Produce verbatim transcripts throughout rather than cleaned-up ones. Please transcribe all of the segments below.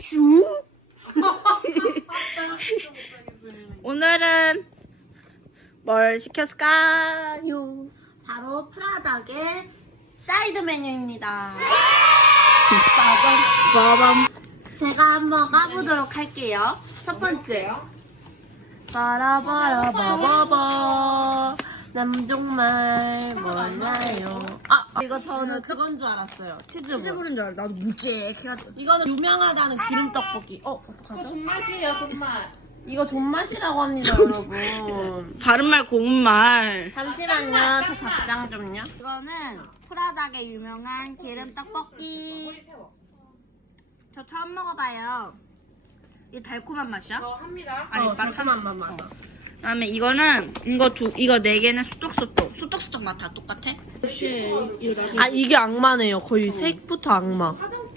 슈. 오늘은 뭘 시켰을까요? 바로 프라닭의 사이드 메뉴입니다. 빠밤. 제가 한번 까보도록 할게요. 첫 번째. 빠라바라바바바. 난 정말 몰라요. 아, 이거 저는 그건 줄 알았어요. 치즈볼. 치즈볼인 줄 알아. 나도 묵직해가지고. 이거는 유명하다는 기름 떡볶이. 어, 어떡하죠? 존맛이에요, 존맛. 이거 존맛이라고 합니다, 여러분. 바른말 고운말. 잠시만요. 저 답장 좀요. 이거는 프라닭의 유명한 기름 떡볶이. 저 처음 먹어봐요. 이게 달콤한 맛이야? 어, 합니다. 아니, 어, 맛 달콤한 맛 맞아. 그다음에 이거는 이거 두 이거 네 개는 소떡소떡. 소떡소떡 맛 다 똑같아? 아, 이게 악마네요. 거의 색부터 악마.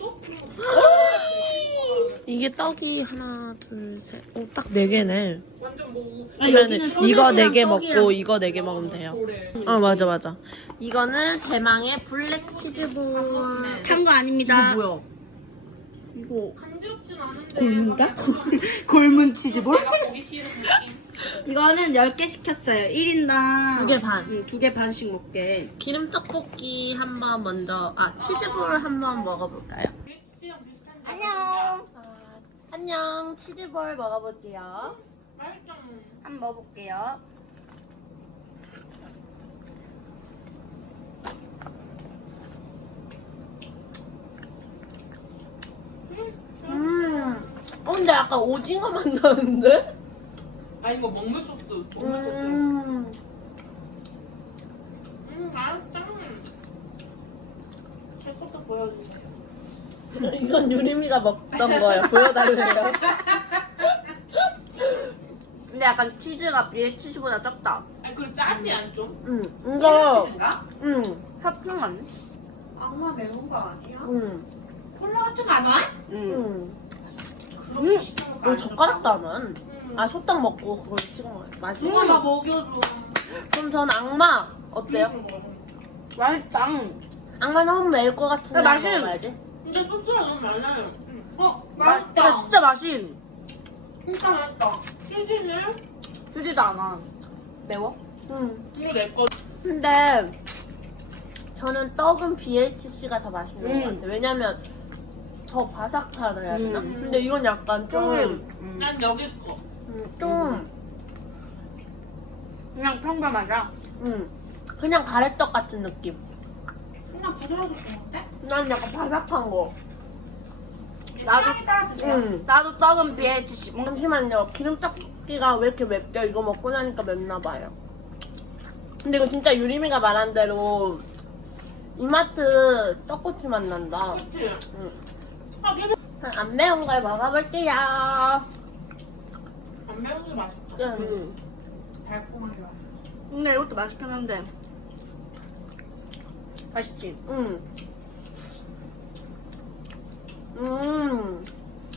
이게 떡이 하나, 둘, 셋. 어, 딱 네 개네. 완전 뭐, 그러면 이거 네 개 먹고 이거 네 개 먹으면 돼요. 아, 맞아, 맞아. 이거는 대망의 블랙 치즈볼. 탄 거 아닙니다. 뭐야? 이거 간지럽진 않은데. 골문가? 골문 치즈볼? 내가 보기 싫은 느낌. 이거는 열 개 시켰어요. 일 인당 두 개 반. 응, 두 개 반씩 먹게. 기름 떡볶이 한번 먼저, 아, 치즈볼을 한번 먹어볼까요? 안녕. 안녕, 치즈볼 먹어볼게요. 맛있죠? 한번 먹어볼게요. 음. 어, 근데 약간 오징어 맛 나는데? 아, 이거 먹물 소스. 먹물 소스. 음. 음, 맛있다. 제 것도 보여주세요. 이건 유림이가 먹던 거예요. 보여달래요. 근데 약간 치즈가 비에치즈보다 적다. 아니, 그리고 짜지 않 좀? 응. 이거, 치즈인가? 응. 핫핑 아니? 악마 매운 거 아니야? 응. 콜라 같은 거 안 와? 응. 응. 그렇게 시켜먹고 이거 젓가락도 안 와. 음. 아, 소떡 먹고 그걸 찍어 먹어요. 맛있어. 이거 나 먹여줘. 그럼 전 악마 어때요? 맛있다. 악마 너무 매울 것 같은데 야, 맛있- 먹어야지. 근데 소스가 너무 많아요. 어, 이거 진짜 맛이 진짜 맛있다. 치즈는? 쓰지도 않아. 매워? 응. 이거 내 거. 근데 저는 떡은 비에이치씨가 더 맛있는 음. 것 같아요. 왜냐면 더 바삭하다 해야 되나? 음. 근데 이건 약간 좀, 음. 난 여기 거. 음, 좀, 그냥 평범하다. 음, 그냥 가래떡 같은 느낌. 그냥 부드러워서 좋은데? 난 약간 바삭한 거. 나도 따라 드세요. 음. 나도 떡은 비에이치씨. 음. 잠시만요. 기름떡볶이가 왜 이렇게 맵죠? 이거 먹고 나니까 맵나봐요. 근데 이거 진짜 유림이가 말한 대로 이마트 떡꼬치 맛 난다. 그치? 응. 아, 매워. 안 매운 걸 먹어볼게요. 안 매운 게 맛있다. 음. 달콤하게 맛있어. 근데 이것도 맛있긴 한데. 맛있지? 음. 음.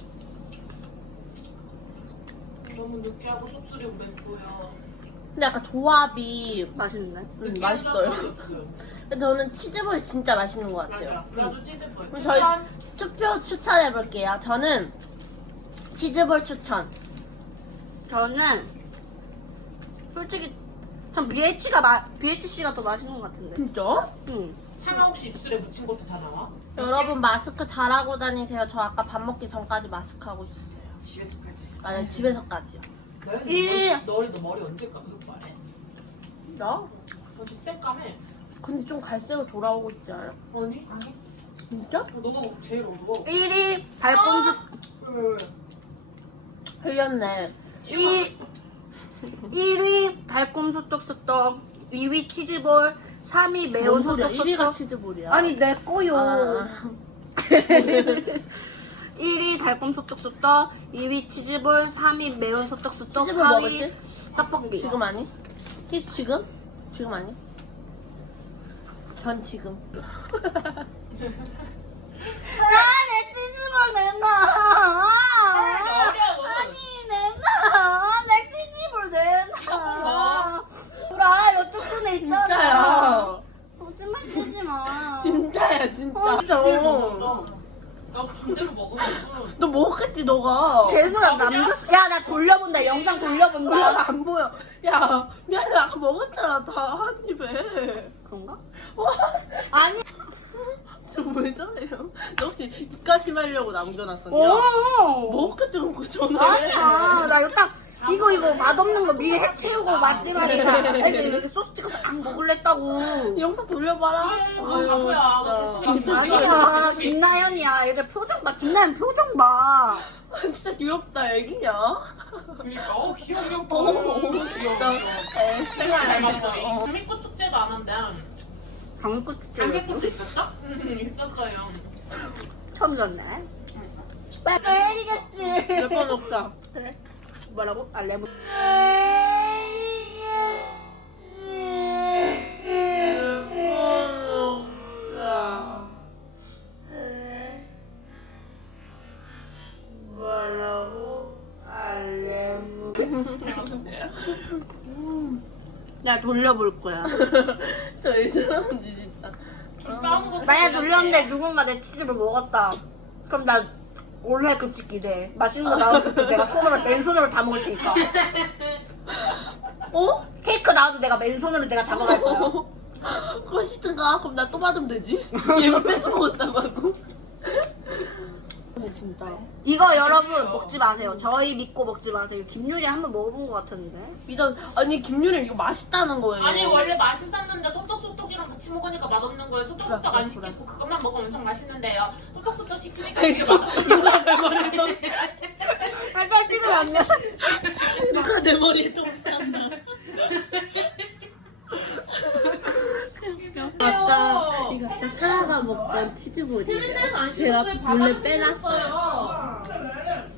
너무 느끼하고 씁쓸이고 맵고요. 근데 약간 조합이 맛있는데? 음, 맛있어요. 근데 저는 치즈볼이 진짜 맛있는 것 같아요. 맞아. 나도 치즈볼. 그럼 저희 투표 추천해볼게요. 저는 치즈볼 추천. 저는 솔직히 전 비에이치가 마, 비에이치씨가 더 맛있는 것 같은데. 진짜? 응. 상하 혹시 입술에 묻힌 것도 다 나와? 여러분 마스크 잘하고 다니세요. 저 아까 밥 먹기 전까지 마스크 하고 있었어요. 집에서까지. 맞아요. 집에서까지요. 이- 너희 너 머리 언제 감을 말해? 나? 어디 쌩까매? 근데 좀 갈색으로 돌아오고 있지 않아요? 아니? 아니. 진짜? 너가 제일 어두워. 일 위 달콤 왜? 흘렸네. 이 일 위 달콤 소떡소떡, 이 위 치즈볼, 삼 위 매운 뭔 소리야? 일 위가 소떡소떡. 치즈볼이야. 아니 내 거요. 아. 일 위 달콤 소떡소떡, 이 위 치즈볼, 삼 위 매운 소떡소떡, 치즈볼 사 먹었지? 위 떡볶이. 지금 아니? 히스 지금? 지금 아니? 전 지금. 아내 치즈볼 내놔. 아니 내놔. 내 치즈볼 내놔. 보라 이쪽 손에 있잖아. 진짜요. 거짓말 치지 마. 진짜야 진짜. 어, 진짜. 나 반대로 먹으면 너 먹을 먹겠지 너가. 계속 남겼어. 야, 나 돌려본다. 영상 돌려본다. 야, 안 보여. 야, 미안해. 아까 먹었잖아. 다 한 입에. 그런가? 아니. 저왜 저래요? 너 혹시 입가심 하려고 남겨놨었냐? 오. 먹겠지 그런 거 전에. 아니야. 나 이거 딱 이거 이거 맛없는 거 미리 해 채우고 맛지마니까 애들 이렇게 소스 찍어서 안 먹을랬다고. 영상 돌려봐라. 그래, 그건 바보야. 아니야. 김나연이야. 얘들 표정 봐. 김나연 표정 봐. 진짜 귀엽다. 애기냐? 그러니까 어 귀여워 귀여워. 어, 진짜. 에, 생각 안 했어. 어. 장미꽃 축제가 안 한대. 장미꽃 축제 장미꽃도 있었어? 응 있었어요. 처음 들었네. 빨리겠지. 몇 번 먹자. 그래. 뭐라고? 아 레몬. 뭐라고? 알레모. 나 돌려볼 거야. 저 이상한지 진짜. 줄 싸우는 거. 만약 돌렸는데 누군가 내 치즈를 먹었다. 그럼 나 올해 급식 기대. 맛있는 거 나왔을 때 내가 손으로 맨손으로 다 먹을 테니까. 어? 케이크 나와도 내가 맨손으로 내가 잡아갈 거야. 그거 시든가? 그럼 나 또 받으면 되지? 얘가 뺏어 먹었다고 하고. 진짜. 이거 여러분 먹지 마세요. 저희 믿고 먹지 마세요. 김유리 한번 먹어본 것 같았는데. 믿어. 아니, 김유림 이거 맛있다는 거예요. 아니 원래 맛있었는데 소떡소떡이랑 같이 먹으니까 맛없는 거예요. 소떡소떡 그래, 안 그래, 시키고 그것만 먹으면 엄청 맛있는데요. 소떡소떡 시키니까 아니, 이게 또 맛없는 누가 내 머리에 똥 빨리 찍으면 안 돼. 누가 내 머리에 똥 싼다. 맞다. 이거 아까 사아가 먹던 치즈볼이에요. 틀린데서 안 제가 씻었어요. 몰래 바닥에 빼놨어요. 씻었어요.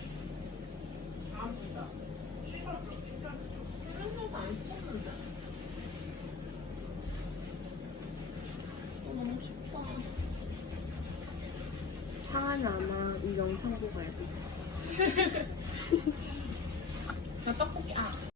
상한 아마 이 영상 보고 알고 있어. 나 떡볶이 아